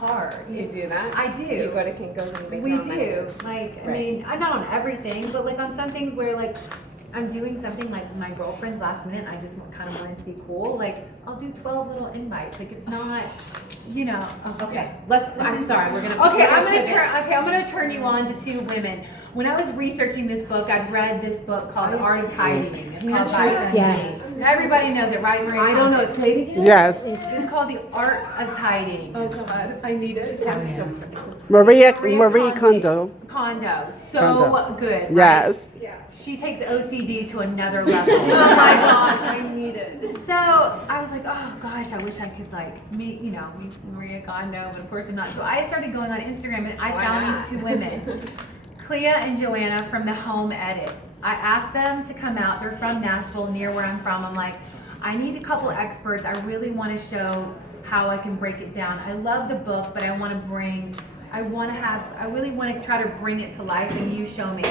hard. You do that? I do. You go to Kinko's and you make We your own do. menus. Like, I mean, I'm not on everything, but like on some things where like I'm doing something like my girlfriend's last minute, I just kind of wanted to be cool. Like, I'll do 12 little invites. Like, it's not, you know. Okay, I'm sorry, we're gonna. Okay, I'm gonna turn you on to two women. When I was researching this book, I'd read this book called The Art of Tidying. It's called by Yes. Everybody knows it, right, Maria? I don't know, say it again? Yes. It's called The Art of Tidying. Oh God, I need it. It's so Marie Kondo. Kondo. Kondo. So Kondo. good. Right? Yes. She takes OCD to another level. Oh my gosh, I need it. So I was like, oh gosh, I wish I could like meet Maria Kondo, but of course I'm not. So I started going on Instagram and I found these two women, Clea and Joanna from the Home Edit. I asked them to come out. They're from Nashville, near where I'm from. I'm like, I need a couple experts. I really want to show how I can break it down. I love the book, but I really want to try to bring it to life and you show me.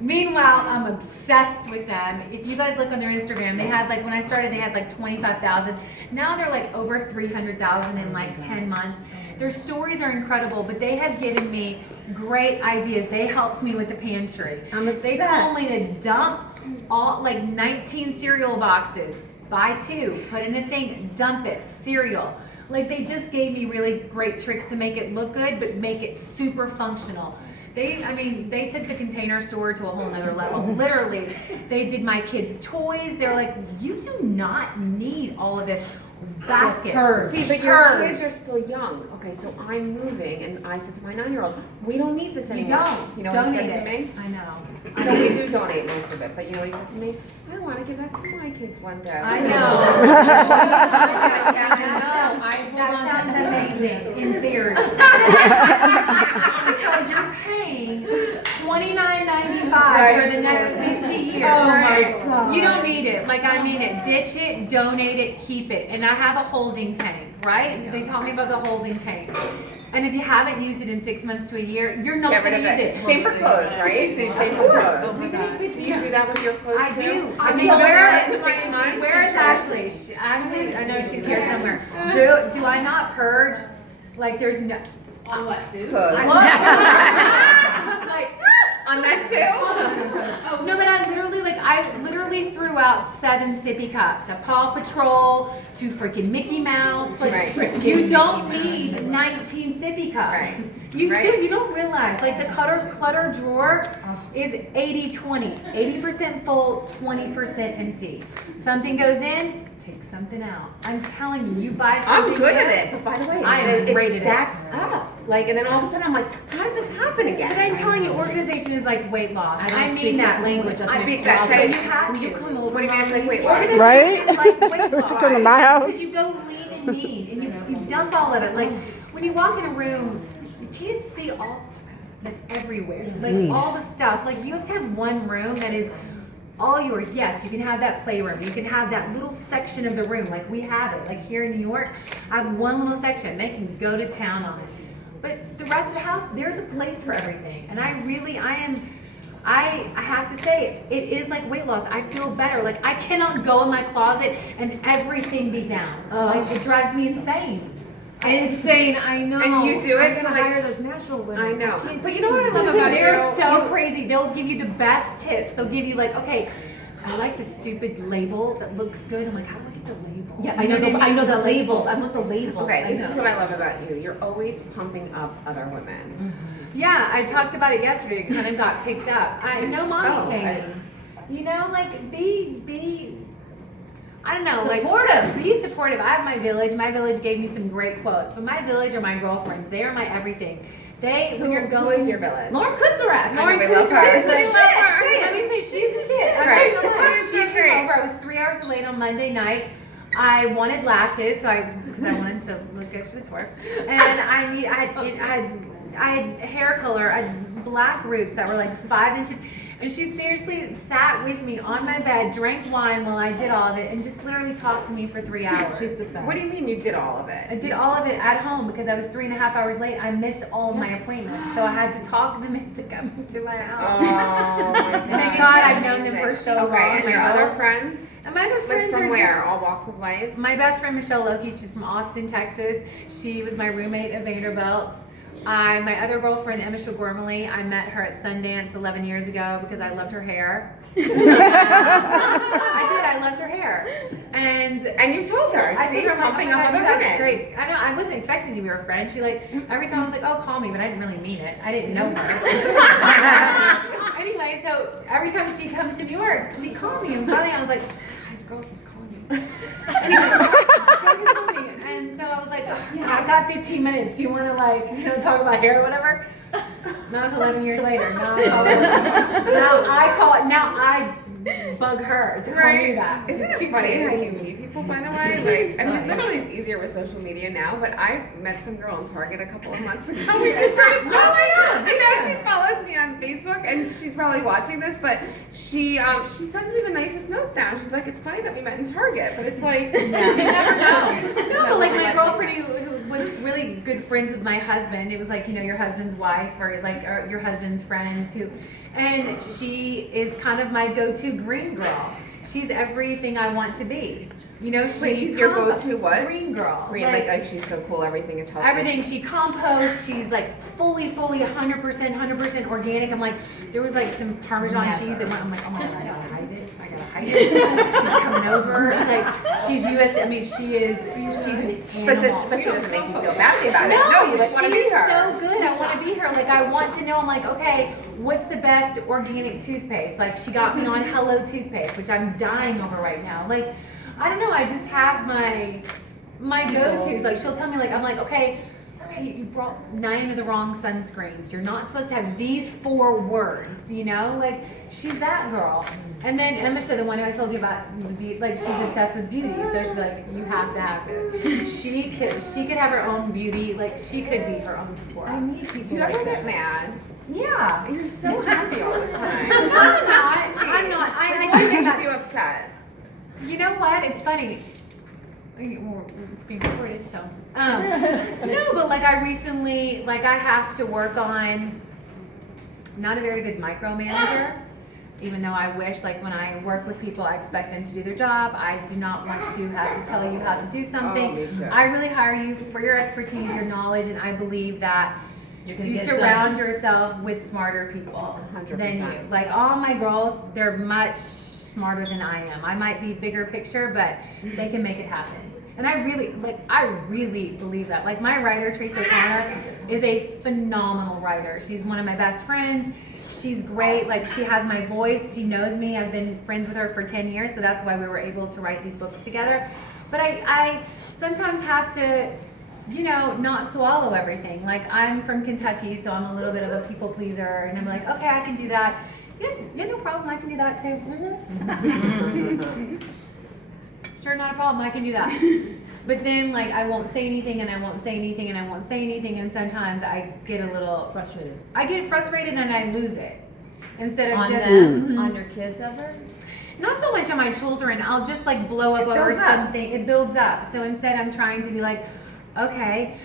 Meanwhile, I'm obsessed with them. If you guys look on their Instagram, they had like, when I started, they had like 25,000. Now they're like over 300,000 in like 10 months. Their stories are incredible, but they have given me great ideas. They helped me with the pantry. I'm obsessed. They told me to dump all like 19 cereal boxes, buy 2, put in a thing, dump it, cereal. Like they just gave me really great tricks to make it look good, but make it super functional. They took the Container Store to a whole nother level. Literally, they did my kids' toys. They're like, you do not need all of this basket. See, but your kids are still young. Okay, so I'm moving, and I said to my 9-year-old, we don't need this anymore. You know what he said to me? I know. No, we do donate most of it, but you know what he said to me? I want to give that to my kids one day. I know. That sounds amazing in theory. Until you're paying $29.95 for the next 50 years. Oh my God. You don't need it. Like I mean it. Ditch it, donate it, keep it. And I have a holding tank, right? They taught me about the holding tank. And if you haven't used it in 6 months to a year, you're not going to use it. Same for clothes, right? Same for clothes. Do you do that with your clothes I too? do. I mean, where is Ashley? Ashley, I know she's here somewhere. Do I not purge? Like there's no. On what, food? Clothes. Like, On that too? no, but I literally threw out 7 sippy cups. A Paw Patrol to freaking Mickey Mouse. Like, Right. you don't need 19 sippy cups. Right. You Right. do. You don't realize. Like the clutter drawer is 80-20. 80% full, 20% empty. Something goes in. Take something out. I'm telling you, you buy something. I'm good at it, but by the way, it stacks up. Like, and then all of a sudden I'm like, how did this happen again? But I'm telling you, organization is like weight loss. I mean that language. I speak that. So Say, you have will you to. come over? What do you mean it's like weight loss? Organization Right? is like weight loss. You come to my house? Because you go lean and mean, and you dump all of it. Like when you walk in a room, you can't see all that's everywhere. Like all the stuff. Like you have to have one room that is all yours. Yes, you can have that playroom. You can have that little section of the room, like we have it. Like here in New York, I have one little section. They can go to town on it. But the rest of the house, there's a place for everything. And I have to say, it is like weight loss. I feel better. Like I cannot go in my closet and everything be down. Like it drives me insane. Insane, I know. And you do it I'm to gonna like hire those Nashville women. I know. But you know what I love about They're so crazy. They'll give you the best tips. They'll give you like, okay, I like the stupid label that looks good. I'm like, how do I get the label? Yeah, I know the labels. I want the labels. Okay, this is what I love about you. You're always pumping up other women. Yeah, I talked about it yesterday. It kind of got picked up. No mommy shaming. You know, like be. I don't know, Supportive. Be supportive. I have my village. My village gave me some great quotes. But my village are my girlfriends. They are my everything. When you're going. Who is your village? Lauren Kusarak. Lauren we love her. Kusarak is the We shit. love her. Let me say, she's the shit. Right. She came over. I was 3 hours late on Monday night. I wanted lashes, because I wanted to look good for the tour. And I had hair color. I had black roots that were like 5 inches. And she seriously sat with me on my bed, drank wine while I did all of it, and just literally talked to me for 3 hours. She's the best. What do you mean you did all of it? I did all of it at home because I was 3.5 hours late. I missed all of my appointments, so I had to talk them into coming to my house. Oh my God. Thank God I've known them for so long. Okay, and your my other girls. friends? And my other Like friends from are where? just. All walks of life? My best friend Michelle Loki, she's from Austin, Texas. She was my roommate at Vanderbilt. My other girlfriend, Emma Gormley, I met her at Sundance 11 years ago because I loved her hair. I loved her hair. And you told her, I see, told her, pumping oh my up God, other that's women. great. I know, I wasn't expecting to be her friend. She every time I was like, oh, call me, but I didn't really mean it. I didn't know her. Anyway, so every time she comes to New York, she called me, and finally I was like, this girl keeps calling me. Anyway, and so I was like, oh, I've got 15 minutes. Do you want to talk about hair or whatever? Now it's 11 years later. Now I bug her to call me that. Isn't it funny how you meet people, by the way? It's been always easier with social media now, but I met some girl in Target a couple of months ago. We just started talking. And now she follows me on Facebook, and she's probably watching this, but she sends me the nicest notes now. She's like, it's funny that we met in Target, but it's like, you never know. No, but like my girlfriend who was really good friends with my husband, it was like, your husband's wife or your husband's friends and she is kind of my go-to green girl. She's everything I want to be. She's your go-to what? Green girl. Green, like she's so cool, everything is healthy. Everything, she composts, she's fully 100% organic. I'm like, there was some Parmesan cheese that went, I'm like, oh my God, I gotta hide it. She's coming over, she's US, she's an animal. But she doesn't make you feel badly about it. No, you just want to be she's her. so good. I want to be her. I want to know. I'm like, okay, what's the best organic toothpaste? She got me on Hello toothpaste, which I'm dying over right now. I don't know. I just have my go-tos. She'll tell me, I'm like, okay, you brought 9 of the wrong sunscreens. You're not supposed to have these 4 words. She's that girl. And then Emma, the one who I told you about, she's obsessed with beauty. So she'd be like, you have to have this. She could have her own beauty. She could be her own Sephora. I need people. Do you ever get mad? Yeah. You're so happy all the time. No, I'm not. I What makes you upset? You know what? It's funny. It's being recorded, so. No, but I recently, I have to work on not a very good micromanager. Even though I wish, when I work with people, I expect them to do their job. I do not want to have to tell you how to do something. Oh, me too. I really hire you for your expertise, your knowledge, and I believe that you surround yourself with smarter people 100%. than you. All my girls, they're much smarter than I am. I might be bigger picture, but they can make it happen. And I really believe that. My writer, Tracy O'Connor, is a phenomenal writer. She's one of my best friends. She's great. She has my voice. She knows me. I've been friends with her for 10 years, so that's why we were able to write these books together. But I sometimes have to, not swallow everything. I'm from Kentucky, so I'm a little bit of a people pleaser, and I'm like, okay, I can do that. Yeah, no problem. I can do that too. Mm-hmm. Sure, not a problem. I can do that. But then, I won't say anything, and I won't say anything, and I won't say anything, and sometimes I get a little Frustrated. I get frustrated, and I lose it. Instead of On just them? On your kids ever? not so much on my children. I'll just blow up over something. It builds up. So instead, I'm trying to be okay,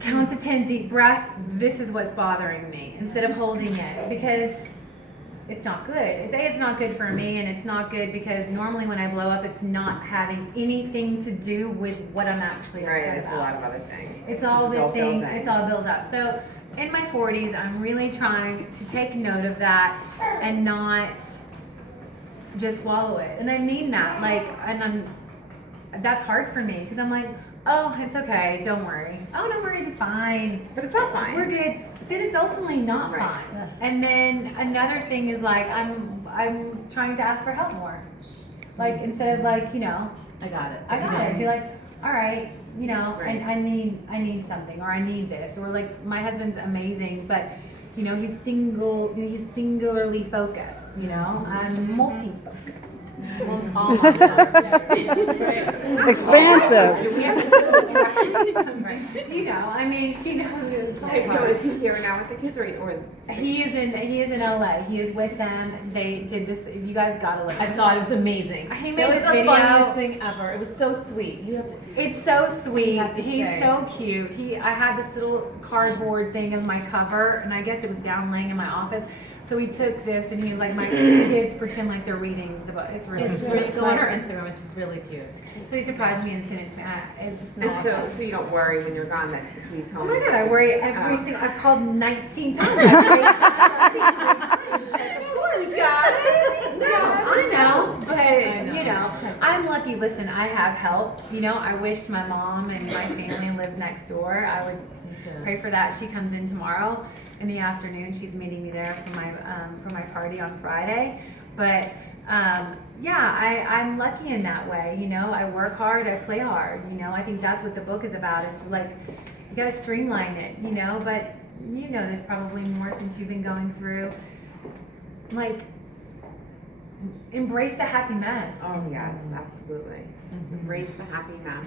count to 10, deep breath. This is what's bothering me. Instead of holding it, because it's not good. It's not good for me, and it's not good because normally when I blow up, it's not having anything to do with what I'm actually upset Right, it's about. a lot of other things. It's all the things. building. It's all built up. So in my 40s, I'm really trying to take note of that and not just swallow it. And I mean that. That's hard for me because I'm like, oh, it's okay. Don't worry. Oh, no worries. It's fine. But it's not fine. We're good. Then it's ultimately not Right. fine. And then another thing is I'm trying to ask for help more. Instead of I got it. I got it. Be all right, Right. I need something, or I need this, or my husband's amazing, but he's singularly focused. I'm multi-focused. All moms are. Expansive. You know, I mean, she knows it's like So is he here now with the kids, or he is in LA. He is with them. They did this. You guys gotta look. I saw it. It was amazing. He That made was this the video. funniest thing ever. It was so sweet. You have to see it. It's so sweet. have to He's say. so cute. I had this little cardboard thing of my cover, and I guess it was down laying in my office. So he took this, and he was like, my kids pretend like they're reading the book. It's really, It's really go on her Instagram. It's really cute. So he surprised me and sent it to me. It's and not. so you don't worry when you're gone that he's Oh home. my God, I worry every single. I've called 19 times. Of course, got it. No, I know, but you know, I'm lucky. Listen, I have help. You know, I wished my mom and my family lived next door. I would pray for that. She comes in tomorrow in the afternoon. She's meeting me there for my party on Friday. But yeah, I'm lucky in that way. You know, I work hard, I play hard. You know, I think that's what the book is about. It's like you gotta streamline it. You know, but you know this probably more since you've been going through. Like, embrace the happy mess. Oh yes, absolutely. Embrace the happy mess.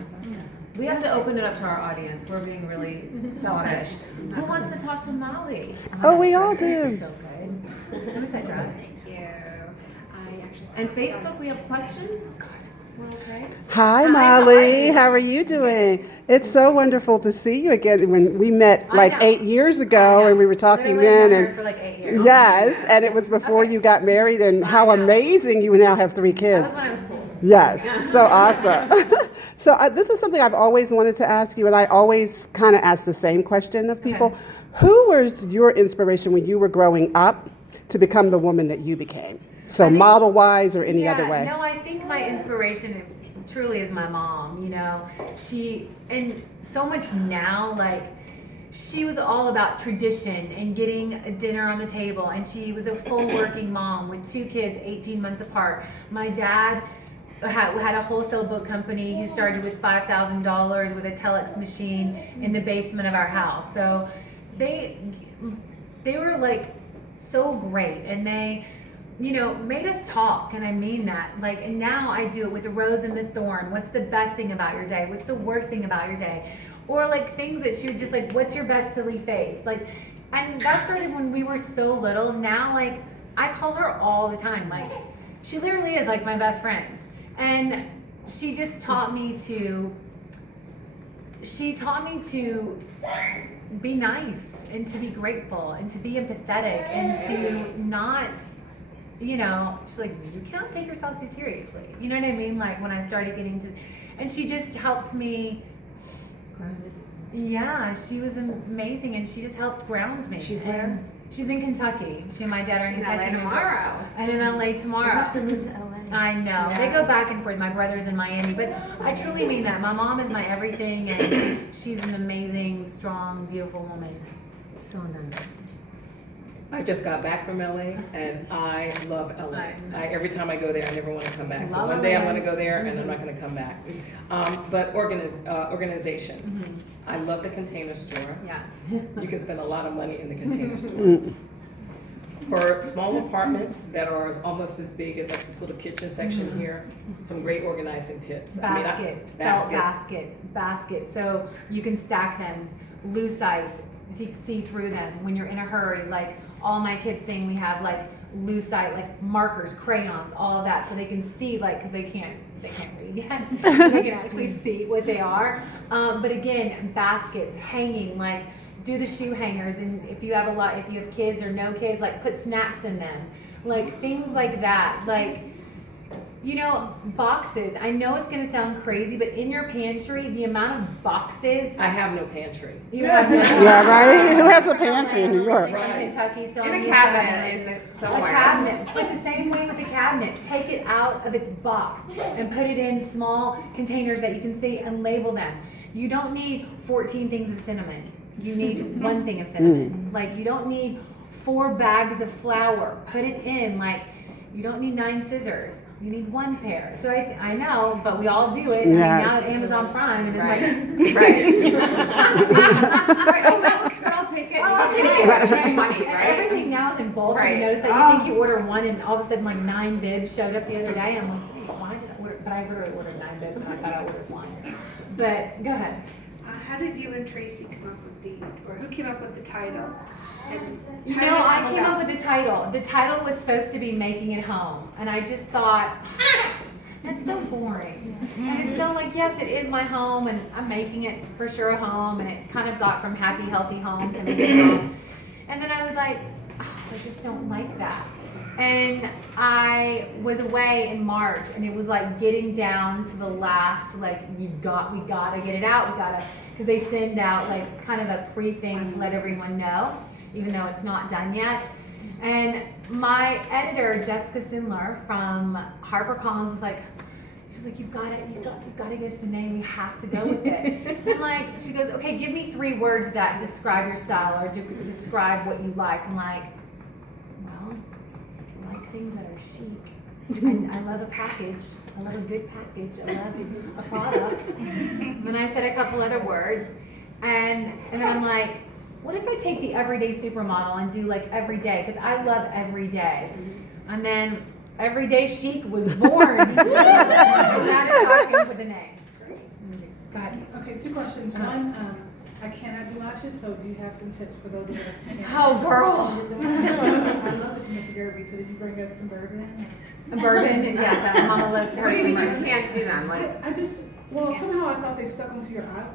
We have to open it up to our audience. We're being really selfish. Who wants to talk to Molly? Oh, we all do. So good. What is that dress? And Facebook, we have questions? Okay. Hi, Molly. How are you doing? It's so wonderful to see you again. When we met I like know. 8 years ago, and we were talking Literally known then, her for like 8 years. yes, and it was before you got married, and how I know. amazing you now have 3 That kids. was when I was cool. Yes, so awesome. So this is something I've always wanted to ask you, and I always kind of ask the same question of people. Okay. Who was your inspiration when you were growing up to become the woman that you became? So I think- model-wise or any other way? No, I think my inspiration truly is my mom. You know, and so much now, like, she was all about tradition and getting a dinner on the table, and she was a full working mom with 2 kids 18 months apart. My dad had a wholesale book company. He started with $5,000 with a telex machine in the basement of our house. So they were like so great, and they, you know, made us talk, and I mean that. Like, and now I do it with the rose and the thorn. What's the best thing about your day? What's the worst thing about your day? Or like things that she would just like, what's your best silly face? Like, and that started when we were so little. Now, like, I call her all the time. Like, she literally is like my best friend. And she just taught me to be nice and to be grateful and to be empathetic and to not, you know, she's like, you can't take yourself so seriously. You know what I mean? Like when I started getting to, and she just helped me. Yeah, she was amazing, and she just helped ground me. She's where? She's in Kentucky. She and my dad are in In Kentucky LA tomorrow. and in LA tomorrow. move to LA. I know. They go back and forth. My brother's in Miami, but I truly mean that. My mom is my everything, and she's an amazing, strong, beautiful woman. So nice. I just got back from LA, and I love LA. Every time I go there, I never want to come back. So Love one day I'm LA. going to go there, and I'm not going to come back. But organization. I love the Container Store. Yeah. You can spend a lot of money in the Container Store. For small apartments that are almost as big as like this little kitchen section here, some great organizing tips. Baskets. So you can stack them, lucite, so you can see through them when you're in a hurry. Like all my kids thing, we have like lucite, like markers, crayons, all of that, so they can see, like, because they can't read yet. They can actually see what they are. But again, baskets, hanging, like do the shoe hangers, and if you have kids or no kids, like put snacks in them, like things like that. Like, you know, boxes. I know it's gonna sound crazy, but in your pantry, the amount of boxes. I have no pantry. You have no. Yeah, right? Who has a pantry in New York? Like in Kentucky, so In a cabinet somewhere. A cabinet, but the same way with a cabinet. Take it out of its box and put it in small containers that you can see and label them. You don't need 14 things of cinnamon. You need 1 thing of cinnamon. Like, you don't need 4 bags of flour. Put it in. Like, you don't need 9 scissors. You need 1 pair. So I know, but we all do it. I mean, now Yes. at Amazon Prime, and it's Right. like, Right. Oh, that looks good. I'll take it. Oh, I'll take You it. can get money, And right? everything now is in bulk. Right. Right. You notice that you think you order one and all of a sudden like 9 bibs showed up the other day. I'm like, hey, why did I order? But I literally ordered 9 bibs and I thought I ordered one. But go ahead. How did you and Tracy come up with or who came up with the title? And You how did know, it I come came about? up with the title. The title was supposed to be Making It Home. And I just thought, that's so boring. And it's so like, yes, it is my home and I'm making it for sure a home. And it kind of got from happy, healthy home to making it home. And then I was like, I just don't like that. And I was away in March and it was like getting down to the last, like, we gotta get it out. Because they send out like kind of a pre-thing to let everyone know, even though it's not done yet. And my editor, Jessica Sindler from HarperCollins, was like, she's like, you've got to give us a name. We have to go with it. And like, she goes, okay, give me 3 words that describe your style or describe what you like. I'm like, well, I like things that are chic. And I love a package. I love a good package. I love a product. And I said a couple other words, and then I'm like, what if I take the everyday supermodel and do like every day? Because I love every day. And then Everyday Chic was born. And that is how I came up with the name. Go ahead. Okay, 2 questions. One, I cannot do lashes, so do you have some tips for those of us who can't? Oh, girl. I love that you make the Derby, so did you bring us some bourbon? Bourbon, yes, Mama loves her What do you some mean you bourbon. can't do that? Like, I just, well, somehow I thought they stuck onto your eye,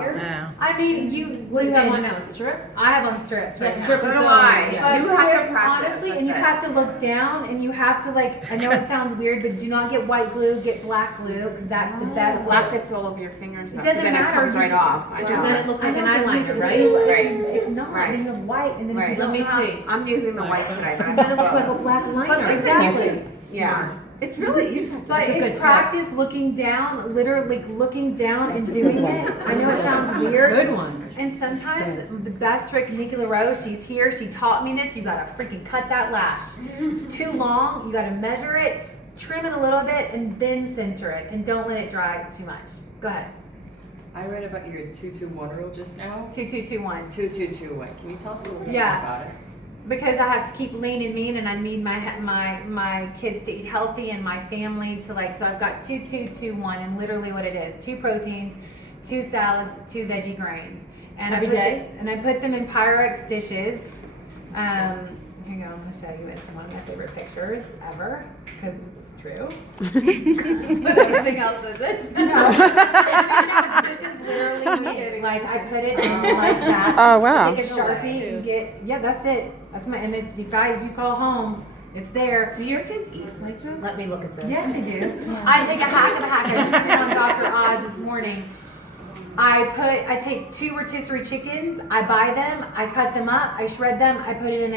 here. I mean, you What do you have on listen. now? A strip? I have on strips right Yeah, now. strip so is do the- I. yeah. You But have to strip, practice. honestly, that's and you it. have to look down, and you have to like. I know it sounds weird, but do not get white glue. Get black glue because that's the best. Black gets all over your fingers. It though, doesn't but then matter. it comes right off. I Because know. then it looks like an I know, but eyeliner, if right? you- Right. If not, Right. then you have white, and then Right. if you Let don't me have- see. I'm using the white today, but I Then it looks have like a both. black But liner. listen, Exactly. Yeah. It's really, you just have to. But That's a good it's tip. practice looking down, literally looking down and doing it. I know it sounds weird. Good one. And sometimes the best trick, Nikki LaRose, she's here, she taught me this, you gotta freaking cut that lash. It's too long, you gotta measure it, trim it a little bit, and then center it, and don't let it dry too much. Go ahead. I read about your 2-2-1 rule just now. 2-2-2-1. 2-2-2-1. Can you tell us a little bit Yeah. about it? Because I have to keep lean and mean, and I need my kids to eat healthy and my family to like. So I've got 2-2-2-1, and literally what it is: 2 proteins, 2 salads, 2 veggie grains, and Every day? And I put them in Pyrex dishes. Here you go. I'm gonna show you. It's one of my favorite pictures ever because it's true. But everything else is it? No. This is literally me. Like I put it in like that. Oh, wow. Take a Sharpie and get that's it. That's my and if you call home, it's there. Do your kids eat like this? Let me look at this. Yes, I do. I take a hack of a hack. I just put it on Dr. Oz this morning. I take 2 rotisserie chickens. I buy them. I cut them up. I shred them. I put it in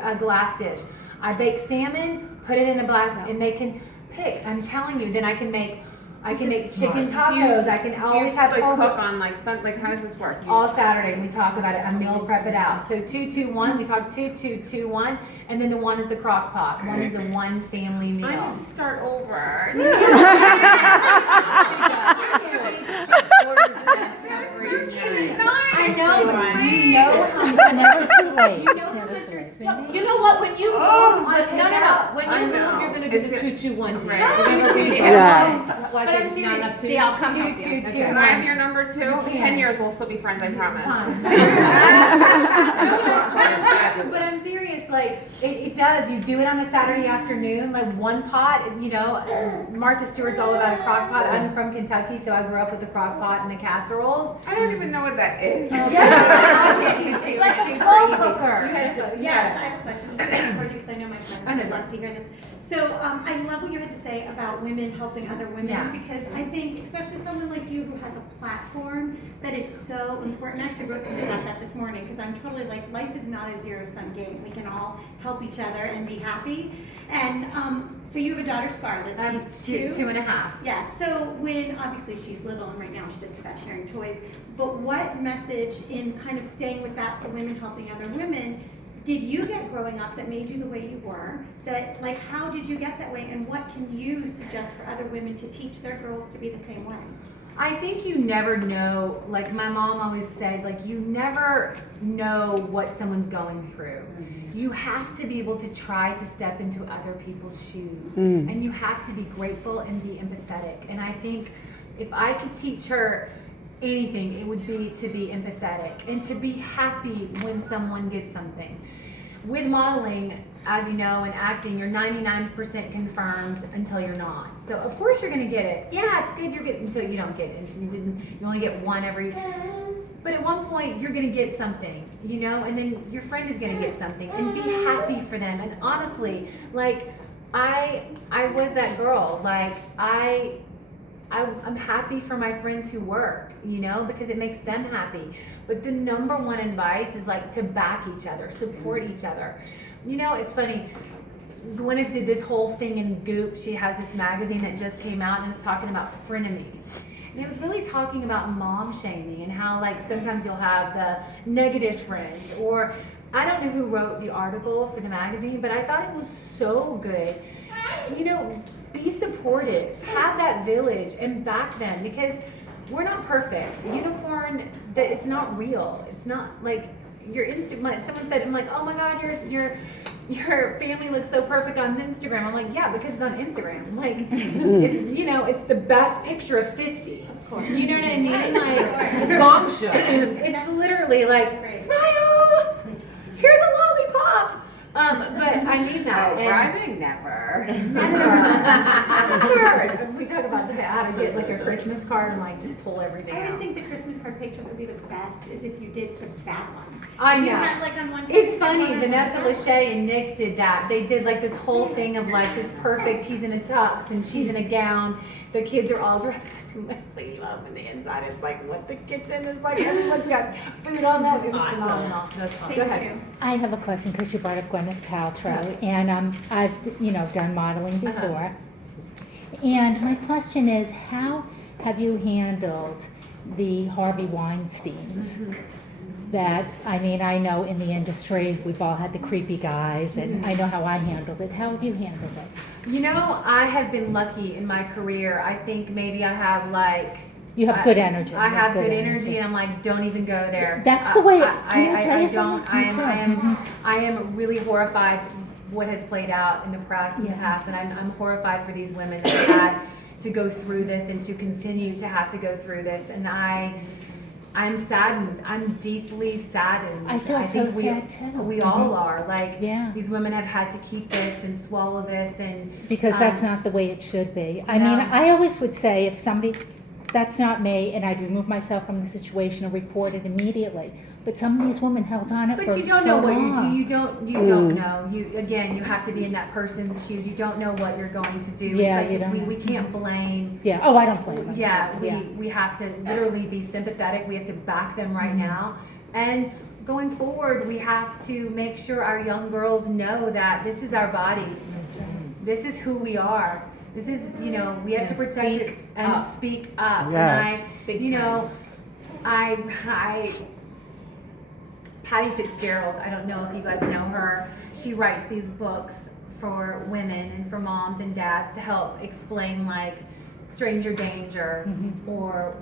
a glass dish. I bake salmon. Put it in a glass, and they can pick. I'm telling you. Then I can make chicken tacos. I can always have like whole- cook on like like how does this work? all Saturday, and we talk about it. I meal prep it out. So 2-2-1. We talk 2-2-2-1, and then the 1 is the crock pot. 1 is the one family meal. I need to start over. I know, but you know how It's never too late. you know how much you're spending. You know what? When you move, Oh, when I you know. move, you're gonna do It's the good. 2-2-1 deal. Right. You're gonna do Yeah. But But I'm serious. See, I'll come help you. 2-2-2. Can I have your number too? 10 years we'll still be friends, I promise. But I'm serious, like, it does. You do it on a Saturday afternoon, like 1 pot, you know. Martha Stewart's all about a crock pot. I'm from Kentucky, so I grew up with the crock pot and the casseroles. I don't even know what that is. It's like a slow cooker. Yes, I have a question, just before you, because I know my friends I know. would love to hear this. So, I love what you had to say about women helping other women, Yeah. because I think, especially someone like you who has a platform, that it's so important. I actually wrote something about that this morning, because I'm totally like, life is not a zero-sum game. We can all help each other and be happy. And, so you have a daughter, Scarlett. That's She's 2.5. Yeah, so when, obviously she's little and right now she's just about sharing toys, but what message in kind of staying with that for women helping other women did you get growing up that made you the way you were? That, like, how did you get that way, and what can you suggest for other women to teach their girls to be the same way? I think you never know, like my mom always said, like you never know what someone's going through. You have to be able to try to step into other people's shoes. And you have to be grateful and be empathetic. And I think if I could teach her anything, it would be to be empathetic and to be happy when someone gets something. With modeling, as you know, and acting, you're 99% confirmed until you're not. So of course you're gonna get it. Yeah, it's good you're getting until you don't get it. You only get one every. But at one point you're gonna get something, you know, and then your friend is gonna get something, and be happy for them. And honestly, like I was that girl. Like I'm happy for my friends who work, you know, because it makes them happy. But the number one advice is like to back each other, support each other. You know, it's funny, Gwyneth did this whole thing in Goop. She has this magazine that just came out and it's talking about frenemies. And it was really talking about mom shaming and how like sometimes you'll have the negative friend, or I don't know who wrote the article for the magazine, but I thought it was so good. You know, be supportive, have that village and back them, because we're not perfect. Unicorn, that it's not real. It's not like your Instagram. Someone said, I'm like, oh my God, your family looks so perfect on Instagram. I'm like, yeah, because it's on Instagram. Like, it's, you know, it's the best picture of 50. Of course. You know what I mean? Like, Gong show. It's literally like, smile. Here's a lollipop. But I mean that. Oh, rhyming never. Never. We talk about how to get like a Christmas card and like just pull everything I always out. think the Christmas card picture would be the best is if you did sort of that one. I know. You had like on one side, It's you had funny, one on Vanessa one side. Lachey and Nick did that. They did like this whole thing of like this perfect, he's in a tux and she's in a gown. The kids are all dressed nicely up, and the inside is like what the kitchen is like. Everyone's got food on them. It was phenomenal. That's fun. Go ahead. I have a question because you brought up Gwyneth Paltrow, and I've done modeling before. And my question is, how have you handled the Harvey Weinsteins? That, I mean, I know in the industry we've all had the creepy guys, and I know how I handled it. How have you handled it? You know, I have been lucky in my career. I think maybe I have like. You have good energy. I You have good energy, and I'm like, don't even go there. That's the way. I I don't. I am really horrified what has played out in the press in the past, and I'm horrified for these women that have had to go through this and to continue to have to go through this, and I'm saddened. I'm deeply saddened. I feel so think sad too. We all are. Like, Yeah. these women have had to keep this and swallow this, and Because that's not the way it should be. I No. mean, I always would say if somebody, that's not me, and I'd remove myself from the situation and report it immediately. But some of these women held on it for But you don't so know what long. you don't know. You have to be in that person's shoes. You don't know what you're going to do. Yeah, it's you like don't know. we can't blame. Yeah. Oh, I don't blame them. Yeah, we have to literally be sympathetic. We have to back them right now. And going forward, we have to make sure our young girls know that this is our body. That's right. This is who we are. This is, we have to And protect it speak and up. speak up. Yes. And I Patty Fitzgerald, I don't know if you guys know her, she writes these books for women and for moms and dads to help explain like stranger danger or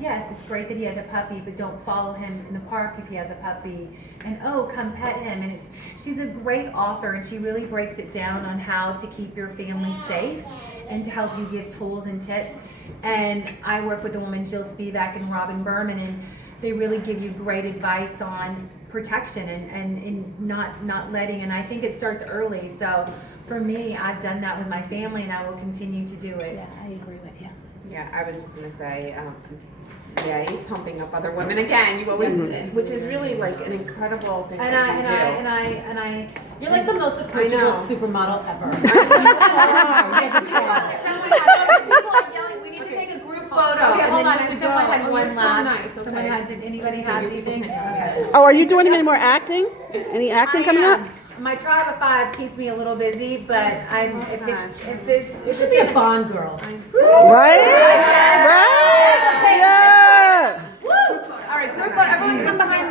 yes, it's great that he has a puppy, but don't follow him in the park if he has a puppy, and come pet him. And she's a great author, and she really breaks it down on how to keep your family safe and to help you give tools and tips. And I work with a woman, Jill Spivak and Robin Berman, and they really give you great advice on protection and not letting, and I think it starts early. So for me, I've done that with my family, and I will continue to do it. Yeah, I agree with you. Yeah, I was just gonna say, yay, pumping up other women again. You always, which is really like an incredible thing And I You're like the most I approachable know. supermodel ever. People are yelling, we need to take a group photo. Okay, and hold then on. you have to Someone go. had Oh, one you're so last. nice. Someone Okay. had. Did anybody have anything? Okay. Oh, are you doing any more acting? Any acting coming up? My tribe of 5 keeps me a little busy, but if You it's should be a Bond girl. Right? Right? Yeah. All right, group photo. Everyone come behind